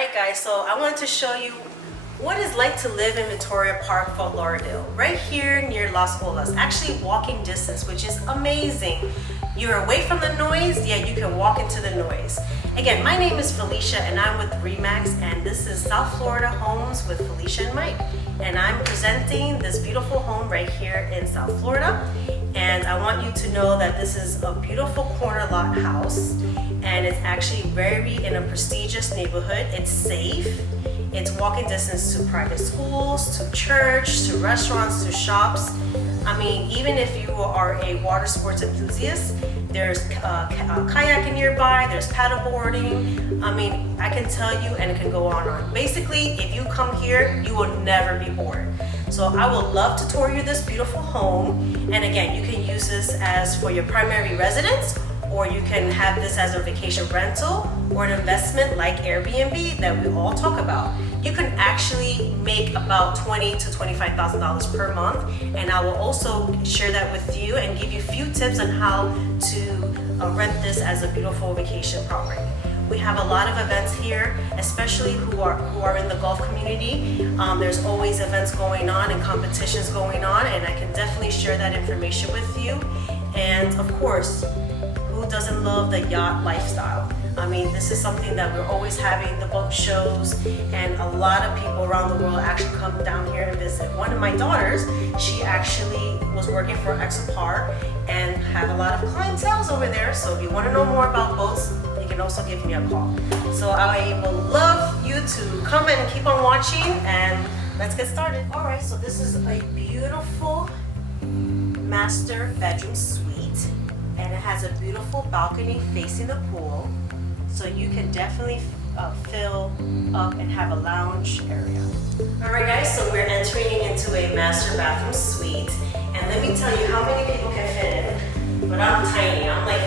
Alright guys, so I wanted to show you what it's like to live in Victoria Park, Fort Lauderdale, right here near Las Olas. Actually walking distance, which is amazing. You're away from the noise, yet you can walk into the noise. Again, my name is Felicia and I'm with Remax, and this is South Florida Homes with Felicia and Mike. And I'm presenting this beautiful home right here in South Florida. And I want you to know that this is a beautiful corner lot house, and it's actually very in a prestigious neighborhood. It's safe. It's walking distance to private schools, to church, to restaurants, to shops. I mean, even if you are a water sports enthusiast, there's kayaking nearby, there's paddleboarding. I mean, I can tell you, and it can go on and on. Basically, if you come here, you will never be bored. So I would love to tour you this beautiful home. And again, you can use this as for your primary residence, or you can have this as a vacation rental or an investment like Airbnb that we all talk about. You can actually make about $20,000 to $25,000 per month, and I will also share that with you and give you a few tips on how to rent this as a beautiful vacation property. We have a lot of events here, especially who are in the golf community. There's always events going on and competitions going on, and I can definitely share that information with you. And of course, who doesn't love the yacht lifestyle? I mean, this is something that we're always having, the boat shows, and a lot of people around the world actually come down here and visit. One of my daughters, she actually was working for Exopar and have a lot of clientele over there. So if you want to know more about boats, you can also give me a call. So I will love you to come and keep on watching, and let's get started. All right, so this is a beautiful master bedroom suite, and it has a beautiful balcony facing the pool. So you can definitely fill up and have a lounge area. All right guys, so we're entering into a master bathroom suite. And let me tell you how many people can fit in. But I'm tiny, I'm like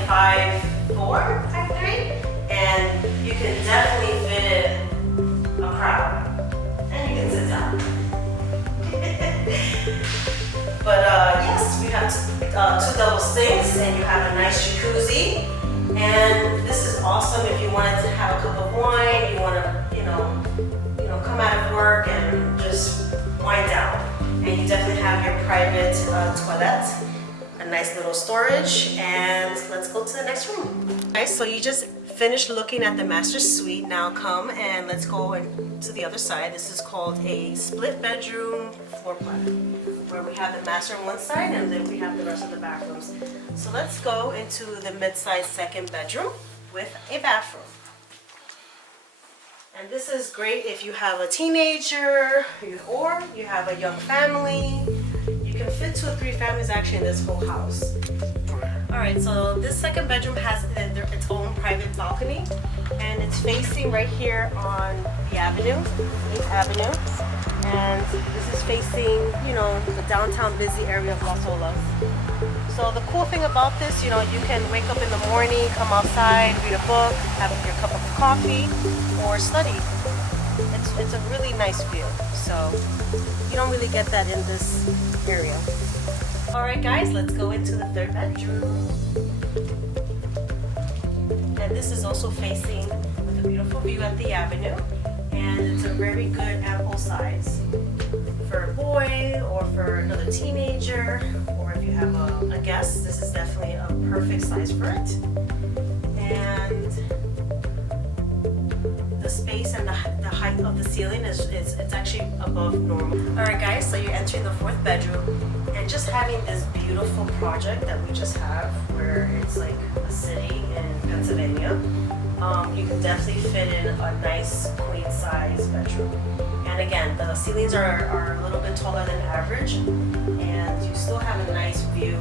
5'4", 5'3", and you can definitely fit in a crowd. And you can sit down. But yes, we have two double sinks, and you have a nice jacuzzi. And this is awesome if you wanted to have a cup of wine, you want to, you know, come out of work and just wind down. And you definitely have your private toilet, a nice little storage, and let's go to the next room. Okay, so you just finished looking at the master suite. Now come and let's go to the other side. This is called a split bedroom floor plan, where we have the master on one side and then we have the rest of the bathrooms. So let's go into the mid-sized second bedroom with a bathroom. And this is great if you have a teenager or you have a young family. You can fit 2 or 3 families actually in this whole house. Alright, so this second bedroom has its own private balcony, and it's facing right here on the avenue, 8th Avenue. And this is facing, you know, the downtown busy area of Las Olas. So the cool thing about this, you know, you can wake up in the morning, come outside, read a book, have your cup of coffee, or study. It's a really nice view. So you don't really get that in this area. Alright guys, let's go into the third bedroom. And this is also facing with a beautiful view at the avenue. And it's a very good ample size for a boy or for another teenager, or if you have a guest, this is definitely a perfect size for it. And the space and the height of the ceiling it's actually above normal. Alright guys, so you're entering the fourth bedroom, and just having this beautiful project that we just have, where it's like a city in Pennsylvania. You can definitely fit in a nice queen size bedroom. And again, the ceilings are a little bit taller than average, and you still have a nice view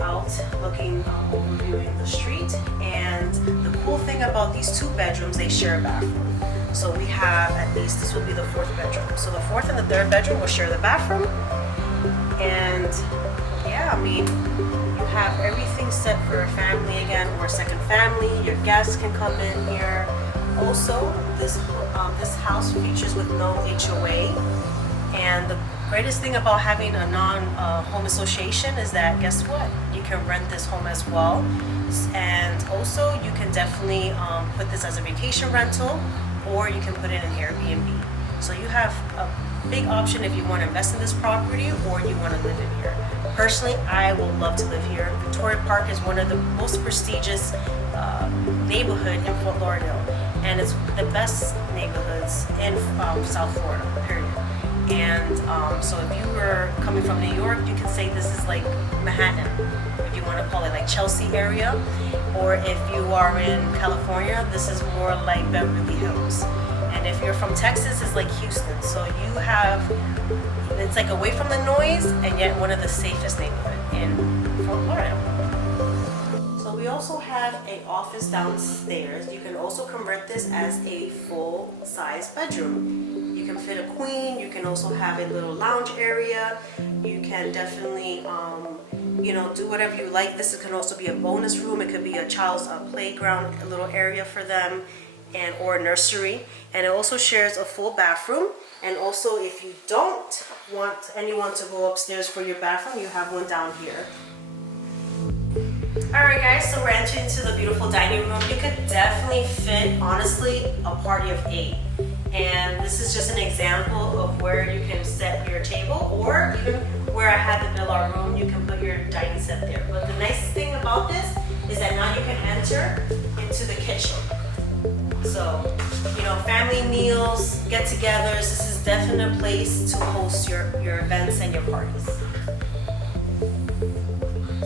out looking overviewing the street. And the cool thing about these 2 bedrooms, they share a bathroom. So we have, at least this will be the 4th bedroom. So the 4th and the 3rd bedroom will share the bathroom. And yeah, I mean, you have everything set for a family again, or a second family. Your guests can come in here. Also, this house features with no HOA, and the greatest thing about having a non-home association is that, guess what? You can rent this home as well, and also you can definitely put this as a vacation rental, or you can put it in Airbnb. So you have a big option if you want to invest in this property or you want to live in here. Personally, I will love to live here. Victoria Park is one of the most prestigious neighborhood in Fort Lauderdale, and it's the best neighborhoods in South Florida, period. And so if you were coming from New York, you can say this is like Manhattan, if you want to call it like Chelsea area. Or if you are in California, this is more like Beverly Hills. And if you're from Texas, it's like Houston. So you have, it's like away from the noise and yet one of the safest neighborhoods in Fort Lauderdale. So we also have an office downstairs. You can also convert this as a full-size bedroom. You can fit a queen. You can also have a little lounge area. You can definitely, you know, do whatever you like. This can also be a bonus room. It could be a child's playground, a little area for them, and or a nursery. And it also shares a full bathroom. And also, if you don't want anyone to go upstairs for your bathroom, you have one down here. Alright guys, so we're entering into the beautiful dining room. You could definitely fit, honestly, a party of 8. And this is just an example of where you can set your table, or even where I had the billiard room, you can put your dining set there. But the nicest thing about this is that now you can enter into the kitchen. So, you know, family meals, get-togethers, this is definitely a place to host your events and your parties.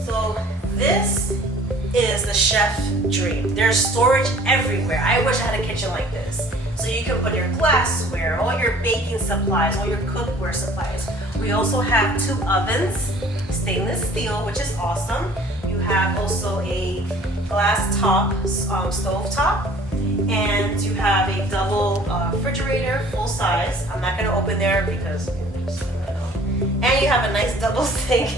So this is the chef dream. There's storage everywhere. I wish I had a kitchen like this. So you can put your glassware, all your baking supplies, all your cookware supplies. We also have 2 ovens, stainless steel, which is awesome. You have also a glass top, stove top, and you have a double refrigerator, full size. I'm not gonna open there because, and you have a nice double sink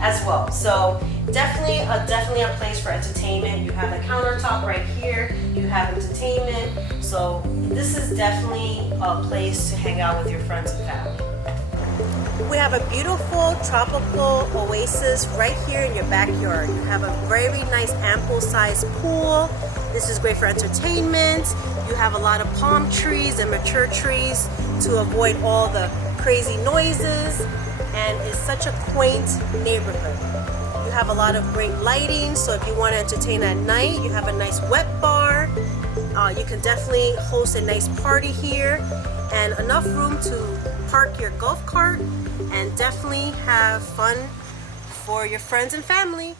as well. So definitely a place for entertainment. You have the countertop right here. You have entertainment. So this is definitely a place to hang out with your friends and family. We have a beautiful tropical oasis right here in your backyard. You have a very nice ample sized pool. This is great for entertainment. You have a lot of palm trees and mature trees to avoid all the crazy noises. And it's such a quaint neighborhood. You have a lot of great lighting, so if you want to entertain at night, you have a nice wet bar. You can definitely host a nice party here, and enough room to park your golf cart and definitely have fun for your friends and family.